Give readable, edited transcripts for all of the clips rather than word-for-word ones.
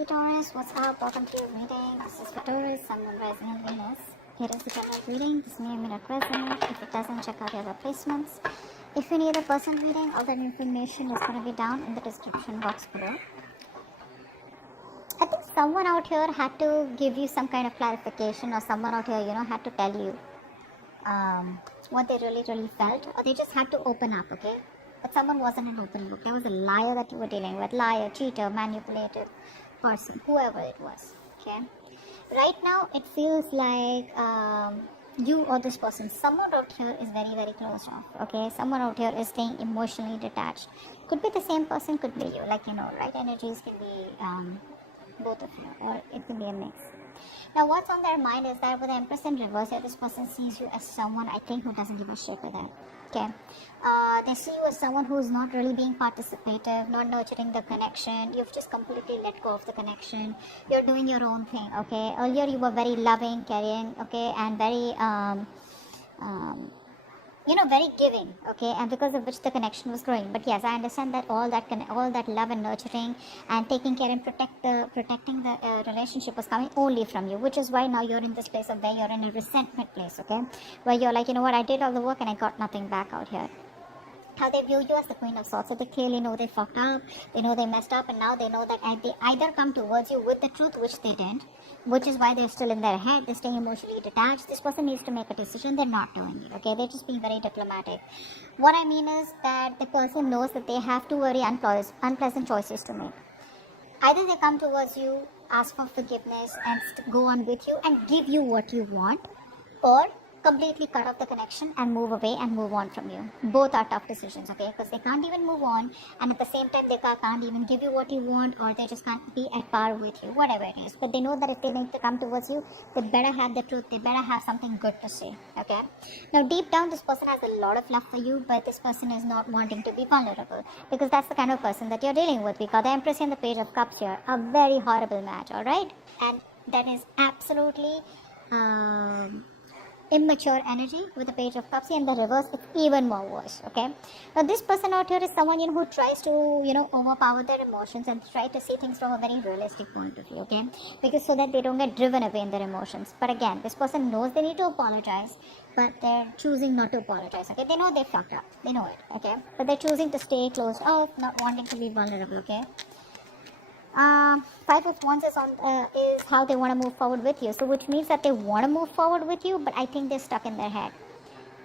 Hey Taurus, what's up? Welcome to your reading. This is for Taurus, Sun, Moon, Rising, and Venus. Here is the general reading. This may or may not resonate. If it doesn't, check out your other placements. If you need a personal reading, all that information is going to be down in the description box below. I think someone out here had to give you some kind of clarification, or someone out here, had to tell you what they really felt, or they just had to open up, okay? But someone wasn't an open book. There was a liar that you were dealing with, liar, cheater, manipulated person, whoever it was, okay? Right now, it feels like you or this person, someone out here is very closed off, okay? Someone out here is staying emotionally detached. Could be the same person, could be you, right? Energies can be both of you, or it can be a mix. Now, what's on their mind is that with the Empress in reverse, this person sees you as someone, I think, who doesn't give a shit with that. Okay, they see you as someone who's not really being participative, not nurturing the connection. You've just completely let go of the connection. You're doing your own thing. Okay, earlier you were very loving, caring, okay, and very very giving, okay, and because of which the connection was growing. But yes, I understand that all that love and nurturing and taking care and protecting the relationship was coming only from you, which is why now you're in this place of where you're in a resentment place, okay, where you're like, you know what, I did all the work and I got nothing back out here. How they view you as the Queen of Swords. So they clearly know they fucked up, they know they messed up, and now they know that they either come towards you with the truth, which they didn't, which is why they're still in their head, they're staying emotionally detached. This person needs to make a decision, they're not doing it, okay? They're just being very diplomatic. What I mean is that the person knows that they have two very unpleasant choices to make. Either they come towards you, ask for forgiveness, and go on with you and give you what you want, or completely cut off the connection and move away and move on from you. Both are tough decisions, okay? Because they can't even move on, and at the same time they can't even give you what you want, or they just can't be at par with you, whatever it is. But they know that if they need to come towards you, they better have the truth, they better have something good to say, okay? Now deep down, this person has a lot of love for you, but this person is not wanting to be vulnerable, because that's the kind of person that you're dealing with. We got the Empress and the Page of Cups here, a very horrible match, alright? And that is absolutely immature energy with the Page of Cups, and the reverse, it's even more worse, okay? Now this person out here is someone, who tries to, overpower their emotions and try to see things from a very realistic point of view, okay? Because so that they don't get driven away in their emotions. But again, this person knows they need to apologize, but they're choosing not to apologize, okay? They know they fucked up, they know it, okay? But they're choosing to stay closed off, not wanting to be vulnerable, okay? Five of Wands is how they want to move forward with you. So which means that they want to move forward with you, but I think they're stuck in their head.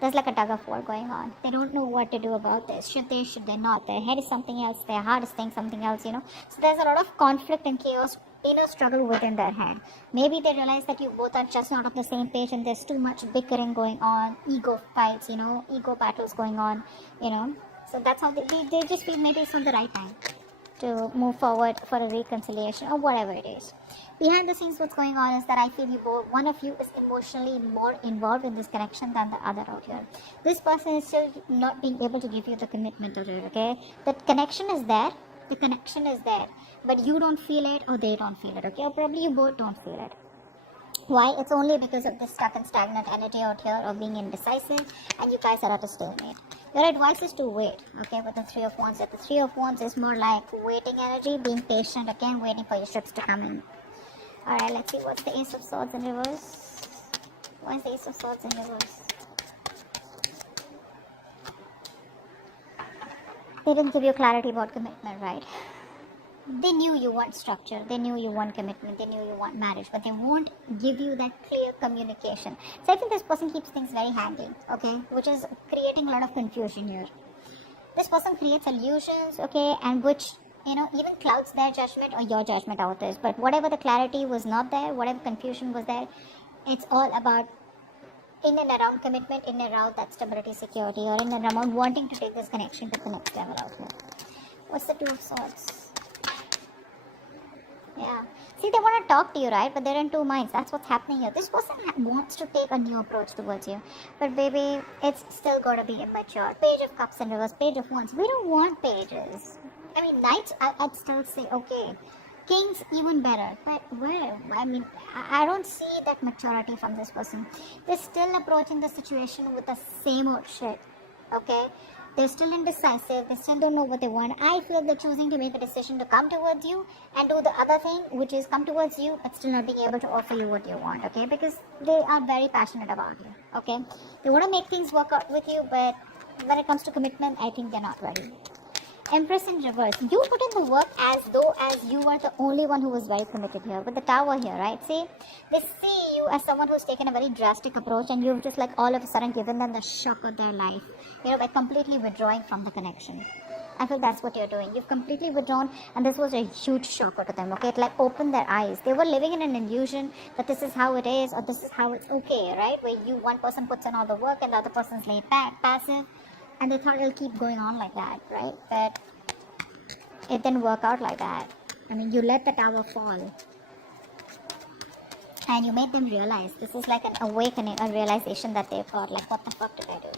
There's like a tug of war going on. They don't know what to do about this. Should they not? Their head is something else, their heart is saying something else, So there's a lot of conflict and chaos, inner struggle within their head. Maybe they realize that you both are just not on the same page, and there's too much bickering going on, ego fights, ego battles going on, So that's how they just feel maybe it's not the right time to move forward for a reconciliation or whatever it is. Behind the scenes, what's going on is that I feel one of you is emotionally more involved in this connection than the other out here. This person is still not being able to give you the commitment of it, okay? That connection is there, but you don't feel it, or they don't feel it, okay? Or probably you both don't feel it. Why? It's only because of this stuck and stagnant energy out here of being indecisive, and you guys are at a stalemate. Your advice is to wait, okay, with the Three of Wands. The Three of Wands is more like waiting energy, being patient, again, waiting for your ships to come in. Alright, let's see what's the Ace of Swords in reverse. Why is the Ace of Swords in reverse? They didn't give you clarity about commitment, right? They knew you want structure, they knew you want commitment, they knew you want marriage, but they won't give you that clear communication. So I think this person keeps things very handy, okay, which is creating a lot of confusion here. This person creates illusions, okay, and which, even clouds their judgment or your judgment out there. But whatever the clarity was not there, whatever confusion was there, it's all about in and around commitment, in and around that stability, security, or in and around wanting to take this connection to the next level out here. What's the Two of Swords? Yeah. See, they want to talk to you, right? But they're in two minds. That's what's happening here. This person wants to take a new approach towards you. But baby, it's still got to be immature. Page of Cups in reverse, Page of Wands. We don't want pages. I mean, Knights, I'd still say, okay. Kings, even better. But where? I mean, I don't see that maturity from this person. They're still approaching the situation with the same old shit. Okay? They're still indecisive. They still don't know what they want. I feel they're choosing to make a decision to come towards you and do the other thing, which is come towards you, but still not being able to offer you what you want, okay? Because they are very passionate about you, okay? They want to make things work out with you, but when it comes to commitment, I think they're not ready. Empress in reverse. You put in the work as though as you are the only one who was very committed here. With the Tower here, right? See, they see you as someone who's taken a very drastic approach, and you've just like all of a sudden given them the shock of their life, you know, by completely withdrawing from the connection. I feel that's what you're doing. You've completely withdrawn, and this was a huge shocker to them, okay? It like opened their eyes. They were living in an illusion that this is how it is, or this is how it's okay, right? Where one person puts in all the work and the other person's laid back, passive. And they thought it'll keep going on like that, right? But it didn't work out like that. I mean, you let the Tower fall. And you made them realize. This is like an awakening, a realization that they've got. Like, what the fuck did I do?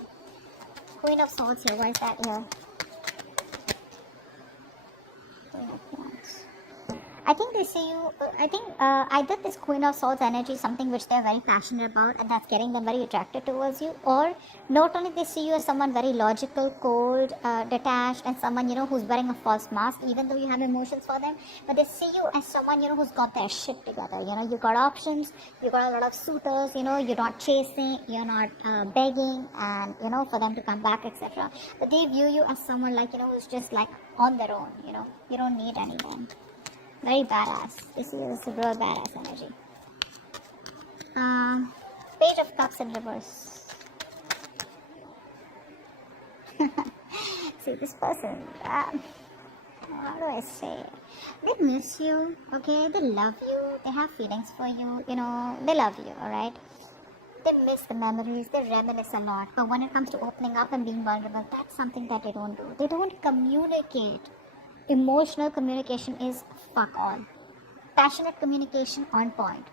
Queen of Swords here. Why is that here? Queen of Wands. I think they see you, either this Queen of Swords energy is something which they're very passionate about and that's getting them very attracted towards you, or not only they see you as someone very logical, cold, detached, and someone, you know, who's wearing a false mask even though you have emotions for them, but they see you as someone, you know, who's got their shit together. You know, you got options, you got a lot of suitors, you know, you're not chasing, you're not begging, and, you know, for them to come back, etc. But they view you as someone like, you know, who's just like on their own, you know, you don't need anyone. Very badass. This is a real badass energy. Page of Cups in reverse. See, this person, how do I say it? They miss you, okay? They love you. They have feelings for you, you know. They love you, alright? They miss the memories. They reminisce a lot. But when it comes to opening up and being vulnerable, that's something that they don't do. They don't communicate. Emotional communication is fuck all. Passionate communication on point,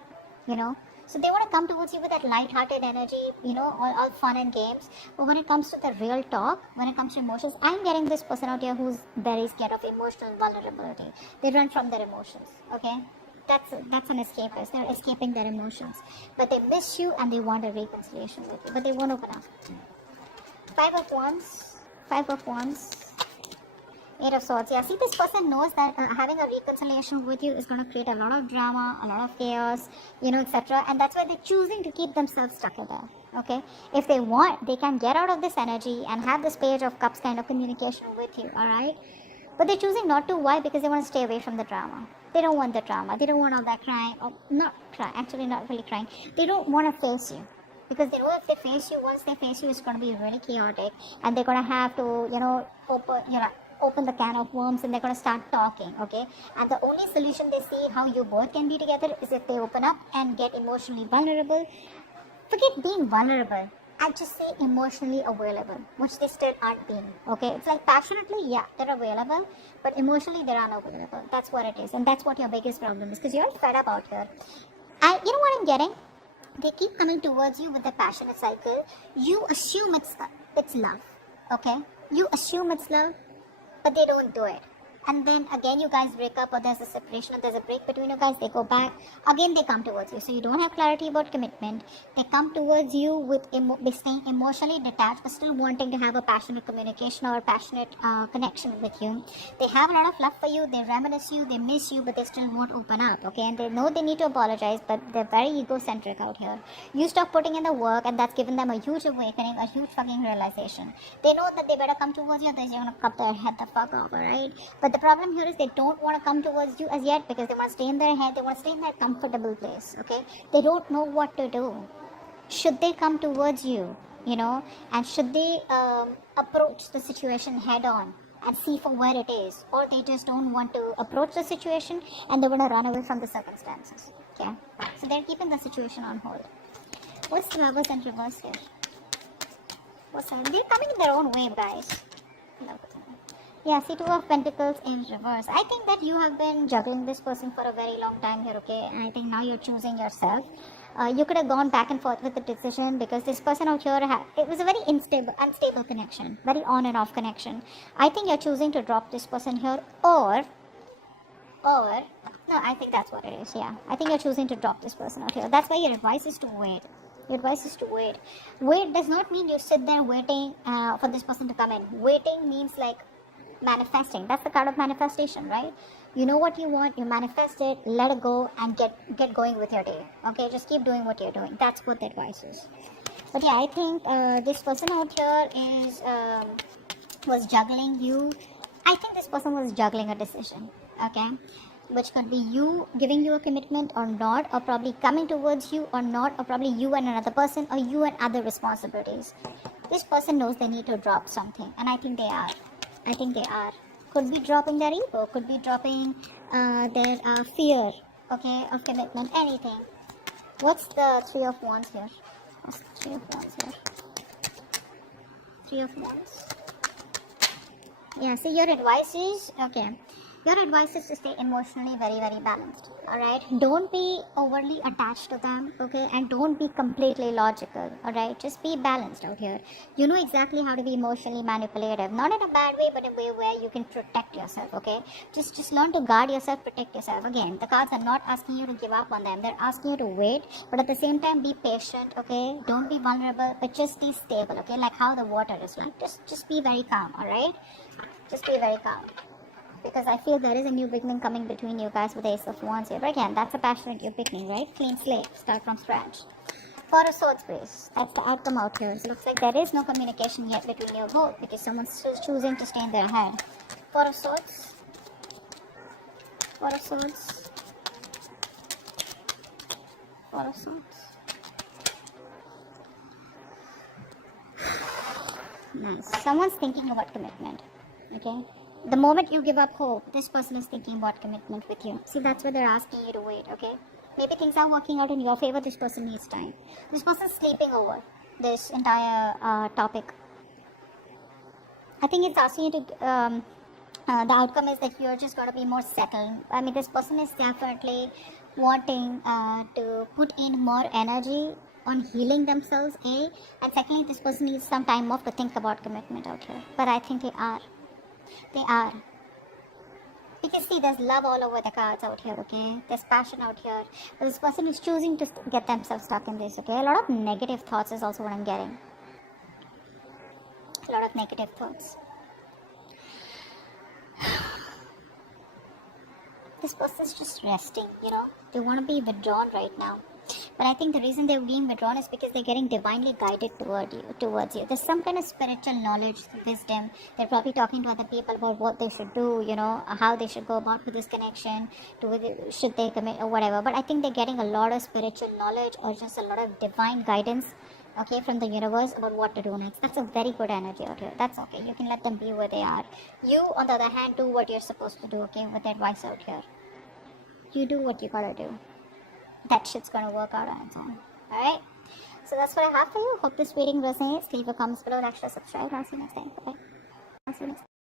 you know. So they want to come towards you with that light-hearted energy, you know, all fun and games. But when it comes to the real talk, when it comes to emotions, I'm getting this person out here who's very scared of emotional vulnerability. They run from their emotions, okay? That's an escapist. They're escaping their emotions. But they miss you and they want a reconciliation with you. But they won't open up. Five of Wands. Eight of Swords. Yeah, see, this person knows that having a reconciliation with you is going to create a lot of drama, a lot of chaos, you know, etc. And that's why they're choosing to keep themselves stuck in there, okay? If they want, they can get out of this energy and have this Page of Cups kind of communication with you, alright? But they're choosing not to. Why? Because they want to stay away from the drama. They don't want the drama. They don't want all that crying. Or not crying, actually not really crying. They don't want to face you. Because they know if they face you, once they face you, it's going to be really chaotic. And they're going to have to, you know, open the can of worms, and they're going to start talking, okay? And the only solution they see how you both can be together is if they open up and get emotionally vulnerable. Forget being vulnerable and just say emotionally available, which they still aren't being, okay? It's like passionately, yeah, they're available, but emotionally they're unavailable. That's what it is, and that's what your biggest problem is, because you're fed up out here. And you know what I'm getting? They keep coming towards you with the passionate cycle. You assume it's love, okay? You assume it's love, but they don't do it. And then again you guys break up, or there's a separation, or there's a break between you guys, they go back, again they come towards you. So you don't have clarity about commitment. They come towards you with staying emotionally detached, but still wanting to have a passionate communication or a passionate connection with you. They have a lot of love for you, they reminisce you, they miss you, but they still won't open up, okay? And they know they need to apologize, but they're very egocentric out here. You stop putting in the work, and that's given them a huge awakening, a huge fucking realization. They know that they better come towards you, they're going to cut their head the fuck off, alright? But the problem here is they don't want to come towards you as yet, because they want to stay in their head, they want to stay in their comfortable place, okay? They don't know what to do. Should they come towards you, you know, and should they approach the situation head on and see for where it is, or they just don't want to approach the situation and they want to run away from the circumstances, okay? So they're keeping the situation on hold. What's the Lovers in reverse here? What's that? They're coming in their own way, guys. Yeah, see, Two of Pentacles in reverse. I think that you have been juggling this person for a very long time here, okay? And I think now you're choosing yourself. You could have gone back and forth with the decision, because this person out here, it was a very unstable connection. Very on and off connection. I think you're choosing to drop this person here, or, no, I think that's what it is, yeah. I think you're choosing to drop this person out here. That's why your advice is to wait. Your advice is to wait. Wait does not mean you sit there waiting for this person to come in. Waiting means like manifesting. That's the kind of manifestation, right? You know what you want, you manifest it, let it go, and get going with your day. Okay, just keep doing what you're doing. That's what the advice is. But yeah, I think this person out here is was juggling you. I think this person was juggling a decision. Okay, which could be you giving you a commitment or not, or probably coming towards you or not, or probably you and another person, or you and other responsibilities. This person knows they need to drop something, and I think they are. I think they are. Could be dropping their ego, could be dropping their fear, okay, of commitment, anything. What's the Three of Wands here? What's the Three of Wands here? Three of Wands. Yeah, see, your advice is, okay, your advice is to stay emotionally very, very balanced. Alright, don't be overly attached to them, okay, and don't be completely logical. Alright, just be balanced out here. You know exactly how to be emotionally manipulative, not in a bad way, but in a way where you can protect yourself. Okay, just learn to guard yourself, protect yourself. Again, the cards are not asking you to give up on them, they're asking you to wait, but at the same time be patient. Okay, don't be vulnerable, but just be stable. Okay, like how the water is, like just be very calm. Alright, just be very calm, because I feel there is a new beginning coming between you guys with the Ace of Wands here. But again, that's a passionate new beginning, right? Clean slate, start from scratch. Four of Swords, please. That's the outcome out here. So it looks like there is no communication yet between you both, because someone's still choosing to stay in their head. Four of Swords. Four of Swords. Four of Swords. Nice. Someone's thinking about commitment. Okay? The moment you give up hope, this person is thinking about commitment with you. See, that's why they're asking you to wait, okay? Maybe things are working out in your favor, this person needs time. This person's sleeping over this entire topic. I think it's asking you to, the outcome is that you're just going to be more settled. I mean, this person is definitely wanting to put in more energy on healing themselves, A. And secondly, this person needs some time off to think about commitment out here. But I think they are. They are. You can see there's love all over the cards out here, okay? There's passion out here. But this person is choosing to get themselves stuck in this, okay? A lot of negative thoughts is also what I'm getting. A lot of negative thoughts. This person's just resting, you know? They want to be withdrawn right now. But I think the reason they're being withdrawn is because they're getting divinely guided towards you. There's some kind of spiritual knowledge, wisdom. They're probably talking to other people about what they should do, you know, how they should go about with this connection, should they commit or whatever. But I think they're getting a lot of spiritual knowledge or just a lot of divine guidance, okay, from the universe about what to do next. That's a very good energy out here. That's okay. You can let them be where they are. You, on the other hand, do what you're supposed to do, okay, with the advice out here. You do what you gotta do. That shit's gonna work out on its own. Alright? So that's what I have for you. Hope this reading resonates. Leave your comments below, like, share, subscribe. I'll see you next time. Bye. I'll see you next time.